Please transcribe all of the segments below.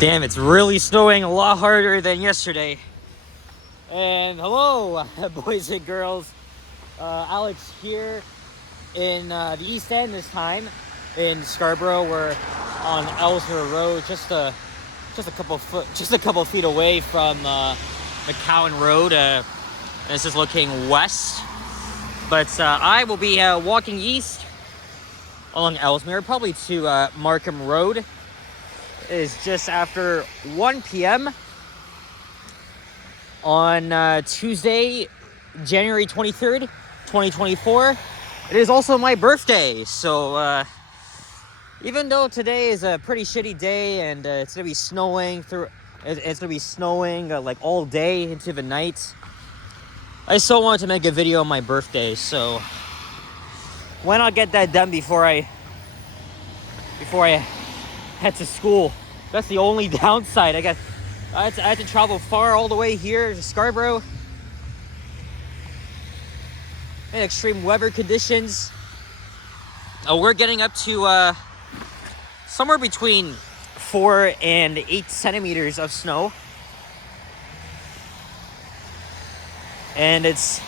Damn, it's really snowing a lot harder than yesterday. And hello, boys and girls. Alex here in the East End this time, in Scarborough. We're on Ellesmere Road, just a couple feet away from McCowan Road. This is looking west, but I will be walking east along Ellesmere, probably to Markham Road. It is just after 1 p.m. on Tuesday, January 23rd, 2024. It is also my birthday, so even though today is a pretty shitty day and it's gonna be snowing like all day into the night, I still wanted to make a video on my birthday. So why not get that done before I head to school? That's the only downside. I had to travel far all the way here to Scarborough in extreme weather conditions. We're getting up to somewhere between 4 and 8 centimeters of snow, and it's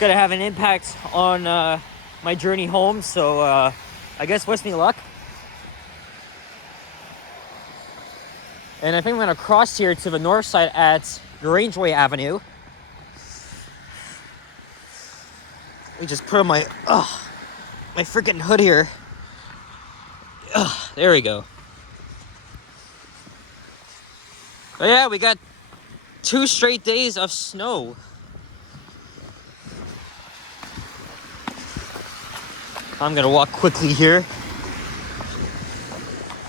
gonna have an impact on my journey home. So I guess wish me luck. And I think I'm gonna cross here to the north side at Rangeway Avenue. Let me just put on my freaking hood here. There we go. But yeah, we got 2 straight days of snow. I'm gonna walk quickly here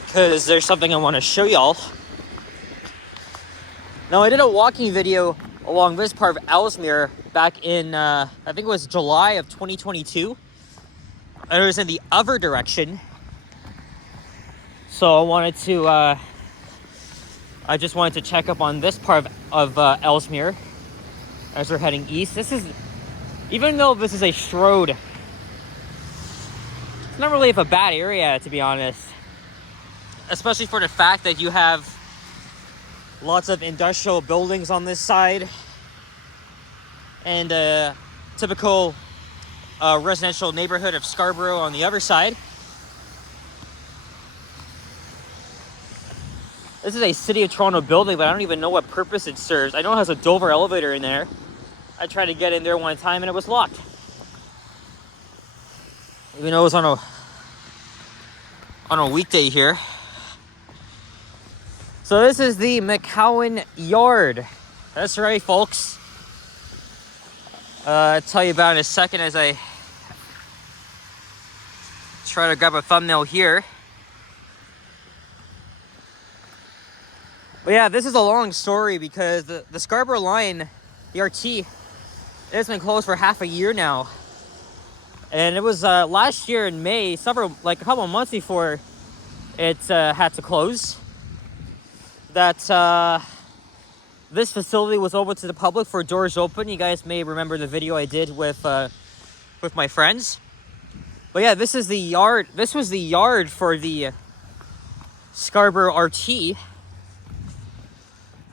because there's something I want to show y'all. Now, I did a walking video along this part of Ellesmere back in, I think it was July of 2022. And it was in the other direction. So I just wanted to check up on this part of Ellesmere as we're heading east. Even though this is a Strode, it's not really a bad area, to be honest. Especially for the fact that you have lots of industrial buildings on this side and a typical residential neighborhood of Scarborough on the other side. This is a City of Toronto building, but I don't even know what purpose it serves. I know it has a Dover elevator in there. I tried to get in there one time and it was locked. Even though it was on a weekday here. So this is the McCowan Yard. That's right, folks. I'll tell you about it in a second as I try to grab a thumbnail here. But yeah, this is a long story because the Scarborough line, the RT, it's been closed for half a year now. And it was last year in May, a couple of months before it had to close, that this facility was open to the public for doors open. You guys may remember the video I did with my friends. But yeah, this is the yard. This was the yard for the Scarborough RT.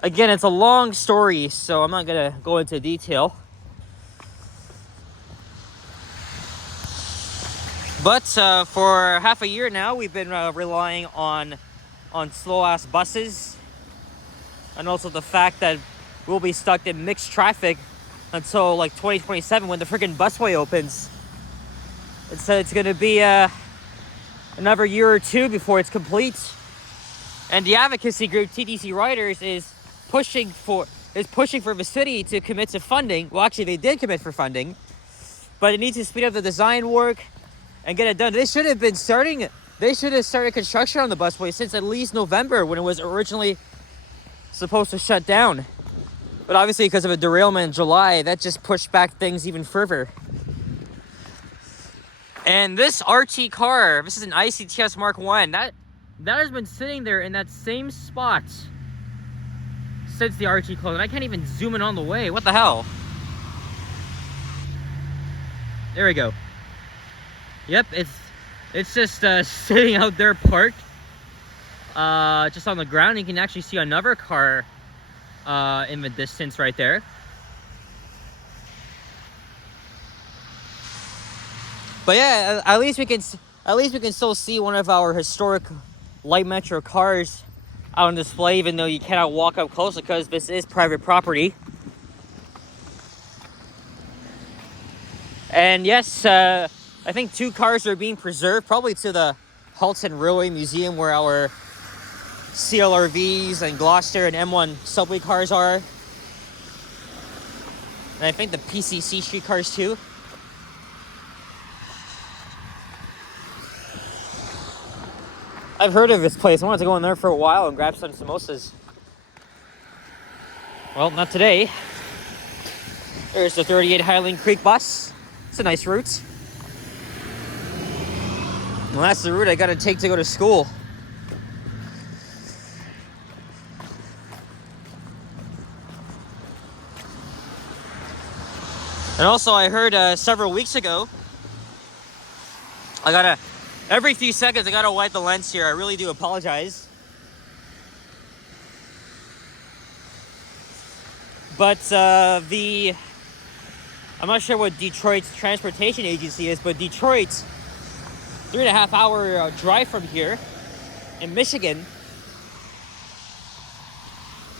Again, it's a long story, so I'm not gonna go into detail. But for half a year now, we've been relying on slow-ass buses, and also the fact that we'll be stuck in mixed traffic until like 2027 when the freaking busway opens. It's going to be another year or two before it's complete. And the advocacy group TTC Riders is pushing for the city to commit to funding. Well, actually, they did commit for funding, but it needs to speed up the design work and get it done. They should have started construction on the busway since at least November, when it was originally supposed to shut down. But obviously, because of a derailment in July, that just pushed back things even further. And this RT car, this is an ICTS Mark 1, that has been sitting there in that same spot since the RT closed. And I can't even zoom in on the way. What the hell? There we go. Yep, it's just sitting out there parked. just on the ground. You can actually see another car in the distance right there. But yeah, at least we can still see one of our historic light metro cars out on display, even though you cannot walk up close because this is private property. And yes, I think 2 cars are being preserved, probably to the Halton Railway Museum, where our CLRVs and Gloucester and M1 subway cars are. And I think the PCC street cars too. I've heard of this place. I wanted to go in there for a while and grab some samosas. Well, not today. There's the 38 Highland Creek bus. It's a nice route. Well, that's the route I gotta take to go to school. And also, I heard several weeks ago, every few seconds I gotta wipe the lens here. I really do apologize. But I'm not sure what Detroit's transportation agency is, but Detroit, 3.5 hour drive from here in Michigan,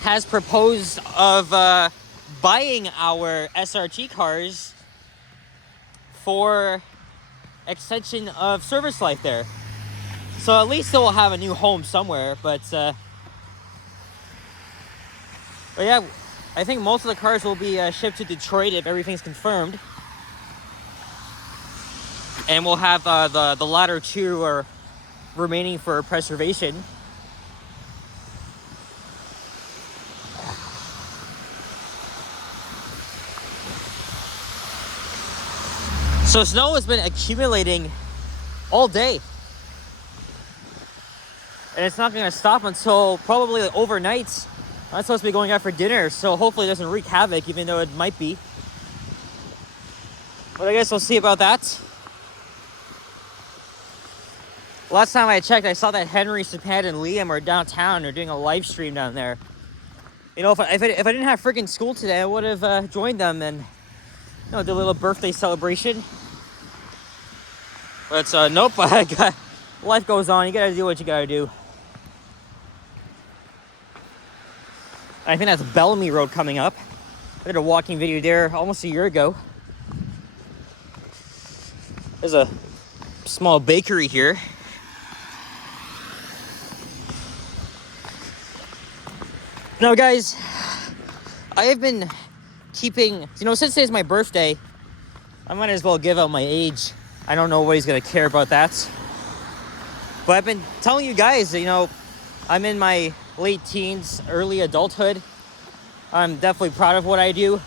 has proposed of buying our SRT cars for extension of service life there. So at least they'll have a new home somewhere. But yeah, I think most of the cars will be shipped to Detroit if everything's confirmed. And we'll have the latter 2 are remaining for preservation. So snow has been accumulating all day. And it's not going to stop until probably overnight. I'm supposed to be going out for dinner, so hopefully it doesn't wreak havoc, even though it might be. But I guess we'll see about that. Last time I checked, I saw that Henry, Sapad, and Liam are downtown. They're doing a live stream down there. You know, if I didn't have freaking school today, I would have joined them and, do a little birthday celebration. But nope, life goes on. You gotta do what you gotta do. I think that's Bellamy Road coming up. I did a walking video there almost a year ago. There's a small bakery here. Now, guys, I have been keeping, since today's my birthday, I might as well give out my age. I don't know what he's gonna care about that. But I've been telling you guys, I'm in my late teens, early adulthood. I'm definitely proud of what I do.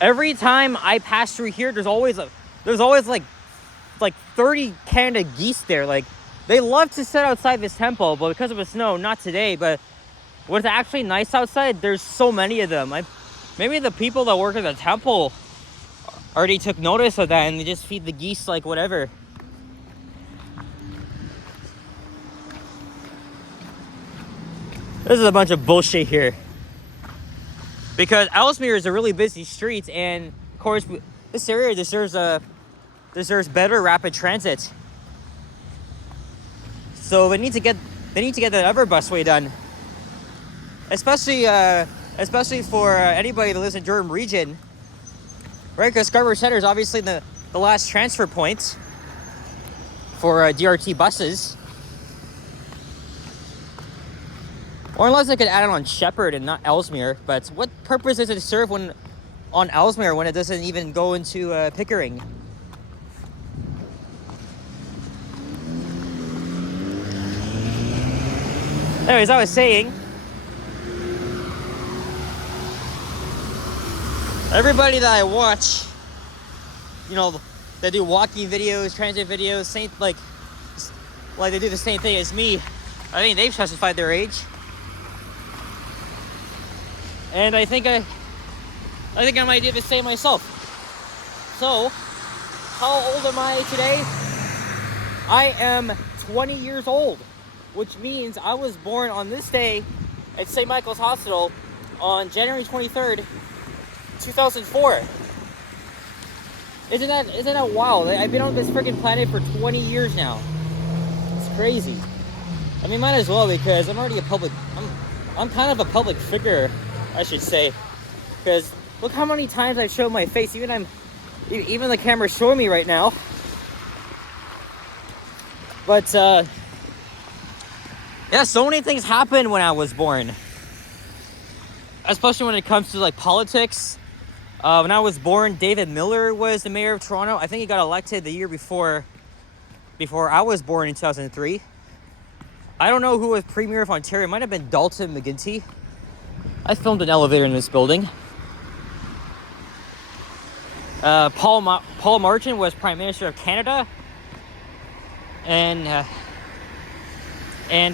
Every time I pass through here, there's always like 30 Canada geese there. Like, they love to sit outside this temple, but because of the snow, not today. But when it's actually nice outside, there's so many of them. Maybe the people that work at the temple already took notice of that and they just feed the geese like whatever. This is a bunch of bullshit here. Because Ellesmere is a really busy street, and of course this area deserves better rapid transit. So they need to get that other busway done. Especially for anybody that lives in Durham region. Right, because Scarborough Center is obviously the last transfer point for DRT buses. Or unless I could add it on Shepherd and not Ellesmere. But what purpose does it serve on Ellesmere when it doesn't even go into Pickering? Anyways, I was saying, everybody that I watch, they do walking videos, transit videos, like they do the same thing as me. I think they've specified their age. And I think I might do the same myself. So, how old am I today? I am 20 years old, which means I was born on this day at St. Michael's Hospital on January 23rd, 2004. Isn't that wild? I've been on this freaking planet for 20 years now. It's crazy. I mean, might as well, because I'm already I'm kind of a public figure, I should say. Because look how many times I've shown my face. Even the camera's showing me right now. But yeah, so many things happened when I was born. Especially when it comes to like politics. When I was born, David Miller was the mayor of Toronto. I think he got elected the year before I was born in 2003. I don't know who was Premier of Ontario. It might have been Dalton McGuinty. I filmed an elevator in this building. Paul Martin was Prime Minister of Canada. And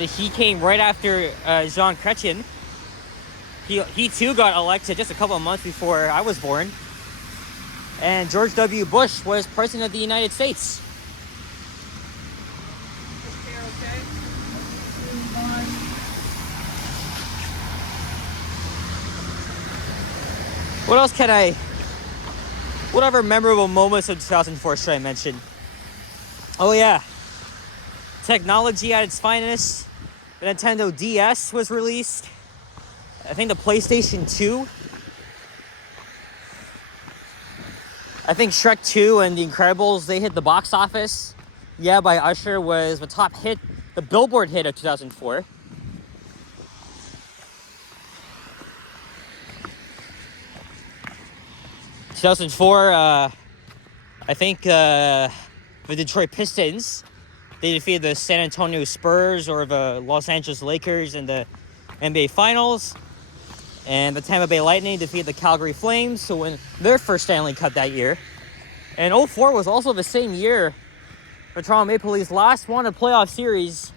he came right after Jean Chrétien. He too got elected just a couple of months before I was born. And George W. Bush was President of the United States. Okay. What else whatever memorable moments of 2004 should I mention? Oh yeah. Technology at its finest. The Nintendo DS was released. I think the PlayStation 2. I think Shrek 2 and The Incredibles, they hit the box office. Yeah, by Usher was the top hit, the Billboard hit of 2004. I think the Detroit Pistons, they defeated the San Antonio Spurs or the Los Angeles Lakers in the NBA Finals. And the Tampa Bay Lightning defeated the Calgary Flames to win their first Stanley Cup that year. And 2004 was also the same year the Toronto Maple Leafs last won a playoff series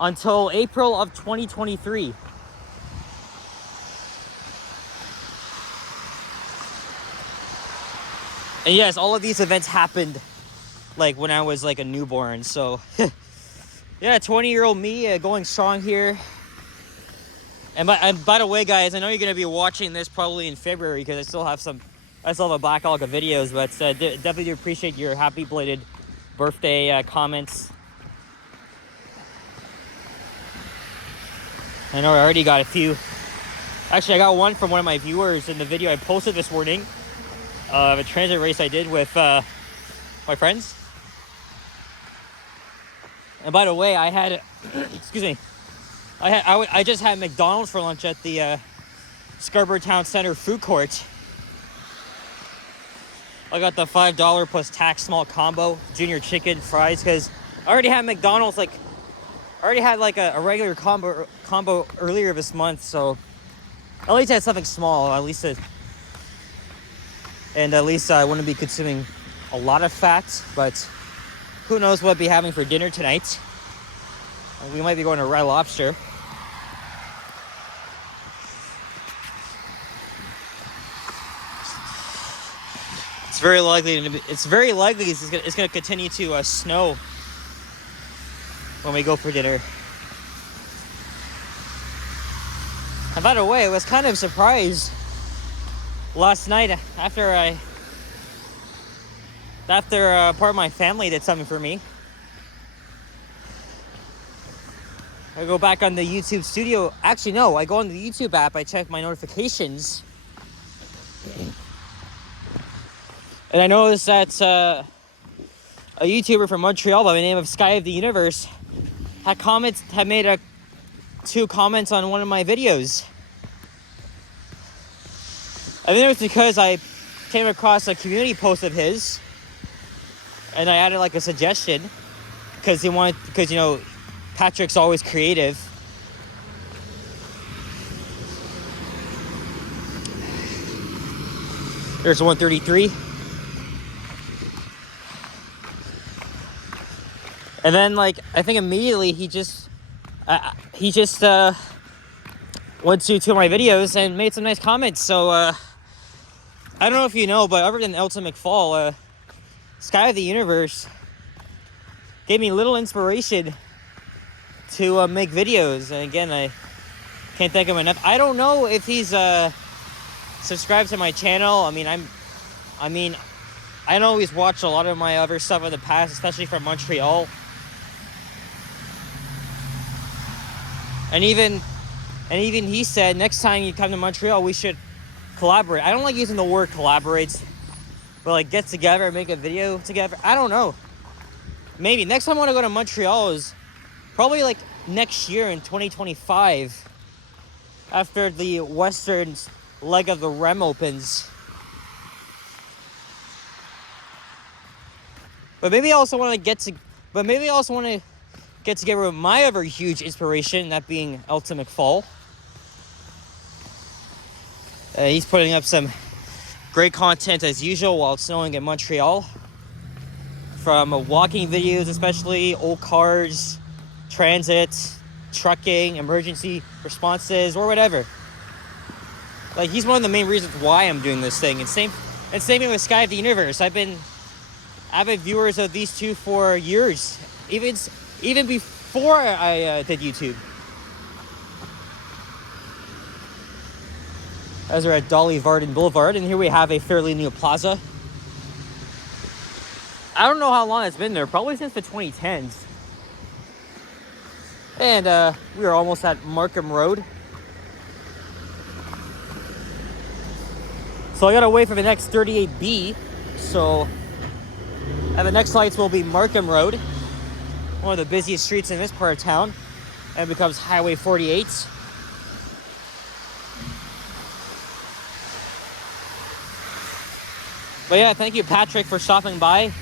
until April of 2023. And yes, all of these events happened like when I was like a newborn. So yeah, 20-year-old me going strong here. And by the way, guys, I know you're going to be watching this probably in February because I still have a backlog of videos, but definitely appreciate your happy belated birthday comments. I know I already got a few. Actually, I got one from one of my viewers in the video I posted this morning of a transit race I did with my friends. And by the way, I had, excuse me, I just had McDonald's for lunch at the Scarborough Town Center food court. I got the $5 plus tax small combo, junior chicken, fries, because I already had McDonald's, I already had like a regular combo earlier this month, so at least I had something small, at least I wouldn't be consuming a lot of fat, but who knows what I'll be having for dinner tonight. We might be going to Red Lobster. It's very likely it's going to continue to snow when we go for dinner. And by the way, I was kind of surprised last night after part of my family did something for me. I go back on the YouTube studio. Actually, no, I go on the YouTube app. I check my notifications. And I noticed that a YouTuber from Montreal by the name of Sky of the Universe had made 2 comments on one of my videos. I think it was because I came across a community post of his, and I added like a suggestion because you know, Patrick's always creative. There's 133. And then, like, I think immediately he just went to 2 of my videos and made some nice comments. So I don't know if you know, but other than Elton McFall, Sky of the Universe, gave me little inspiration to make videos. And again, I can't thank him enough. I don't know if he's subscribed to my channel. I know he's watched a lot of my other stuff in the past, especially from Montreal. And even he said, next time you come to Montreal, we should collaborate. I don't like using the word collaborate, but like get together and make a video together. I don't know. Maybe next time I want to go to Montreal is probably like next year in 2025, after the western leg of the REM opens. But maybe I also want to get together with my other huge inspiration, that being Elton McFall. He's putting up some great content as usual while it's snowing in Montreal. From walking videos, especially old cars, transit, trucking, emergency responses, or whatever. Like, he's one of the main reasons why I'm doing this thing. And same thing with Sky of the Universe. I've been avid viewers of these two for years, even before I did YouTube. As we're at Dolly Varden Boulevard, and here we have a fairly new plaza. I don't know how long it's been there, probably since the 2010s. And we are almost at Markham Road. So I gotta wait for the next 38B. And the next lights will be Markham Road, one of the busiest streets in this part of town, and it becomes Highway 48. But yeah, thank you, Patrick, for stopping by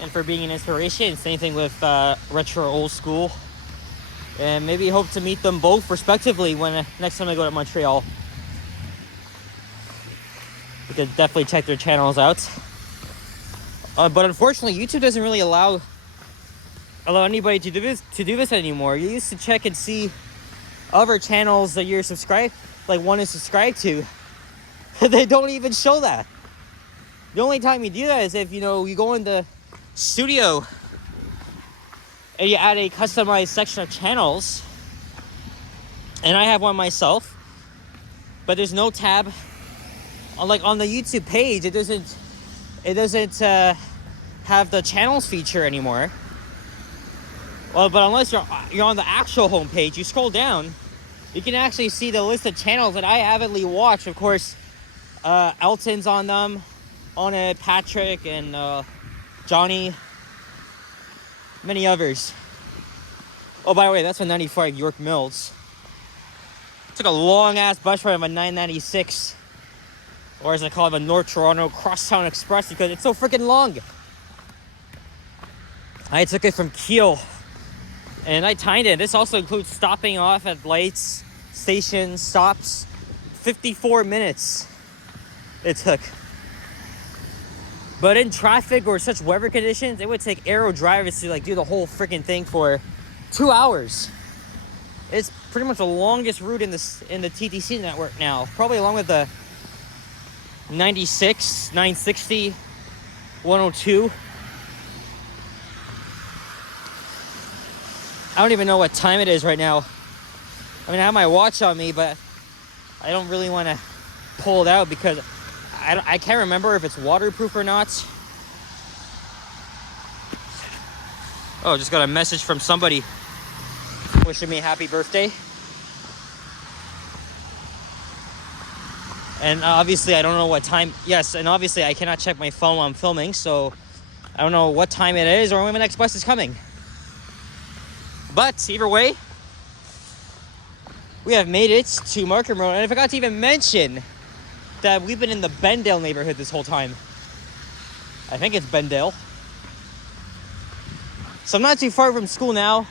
and for being an inspiration. Same thing with Retro Old School. And maybe hope to meet them both respectively when next time I go to Montreal. You could definitely check their channels out. But unfortunately, YouTube doesn't really allow anybody to do this anymore. You used to check and see other channels that you're subscribed, like one is subscribed to. They don't even show that. The only time you do that is if, you go in the studio and you add a customized section of channels. And I have one myself, but there's no tab. Like on the YouTube page, it doesn't have the channels feature anymore. Well, but unless you're on the actual homepage, you scroll down, you can actually see the list of channels that I avidly watch. Of course, Elton's on it, Patrick and Johnny, many others. Oh, by the way, that's a 95 York Mills. Took a long ass bus ride on a 996, or as I call it, a North Toronto Crosstown Express, because it's so freaking long. I took it from Kiel, and I timed it. This also includes stopping off at lights, stations, stops. 54 minutes it took. But in traffic or such weather conditions, it would take aero drivers to do the whole freaking thing for 2 hours. It's pretty much the longest route in the TTC network now, probably along with the 96, 960, 102. I don't even know what time it is right now. I have my watch on me, but I don't really want to pull it out because I can't remember if it's waterproof or not. Oh, just got a message from somebody wishing me a happy birthday. And obviously I don't know what time. Yes, and obviously I cannot check my phone while I'm filming, so I don't know what time it is or when the next bus is coming. But either way, we have made it to Markham Road, and I forgot to even mention that we've been in the Bendale neighborhood this whole time. I think it's Bendale. So I'm not too far from school now,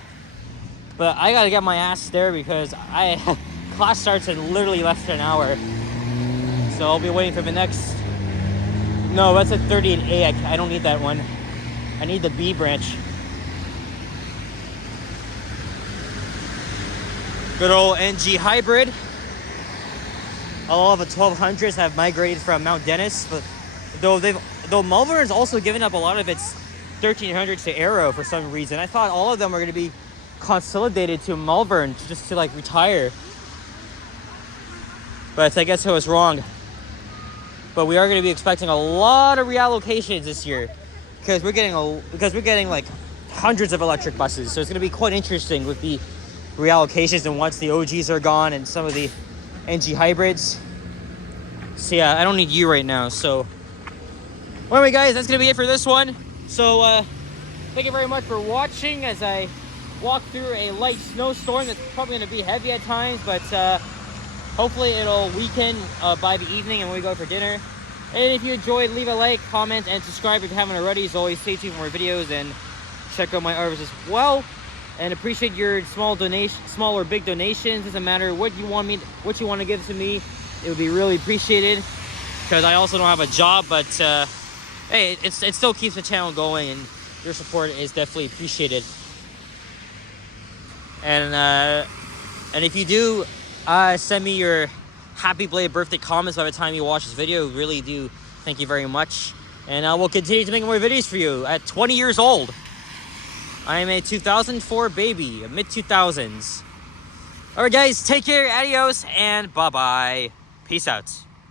but I gotta get my ass there because class starts in literally less than an hour. So I'll be waiting for the next. No, that's a 38A. I don't need that one. I need the B branch. Good old NG hybrid. All of the 1200s have migrated from Mount Dennis, but though though Malvern's also given up a lot of its 1300s to Aero for some reason. I thought all of them were going to be consolidated to Malvern just to like retire. But I guess I was wrong. But we are going to be expecting a lot of reallocations this year because we're getting like hundreds of electric buses. So it's going to be quite interesting with the reallocations and once the OGs are gone and some of the NG hybrids. So yeah, I don't need you right now. So well, anyway, guys, that's going to be it for this one. So thank you very much for watching as I walk through a light snowstorm that's probably going to be heavy at times, but hopefully it'll weaken by the evening and when we go for dinner. And if you enjoyed, leave a like, comment, and subscribe if you haven't already. As always, stay tuned for more videos and check out my artwork as well. And appreciate your small or big donations. Doesn't matter what you want to give to me. It would be really appreciated because I also don't have a job. But hey, it still keeps the channel going, and your support is definitely appreciated. And if you do send me your happy belated birthday comments by the time you watch this video, really do thank you very much. And I will continue to make more videos for you at 20 years old. I am a 2004 baby, a mid-2000s. Alright guys, take care, adios, and bye-bye. Peace out.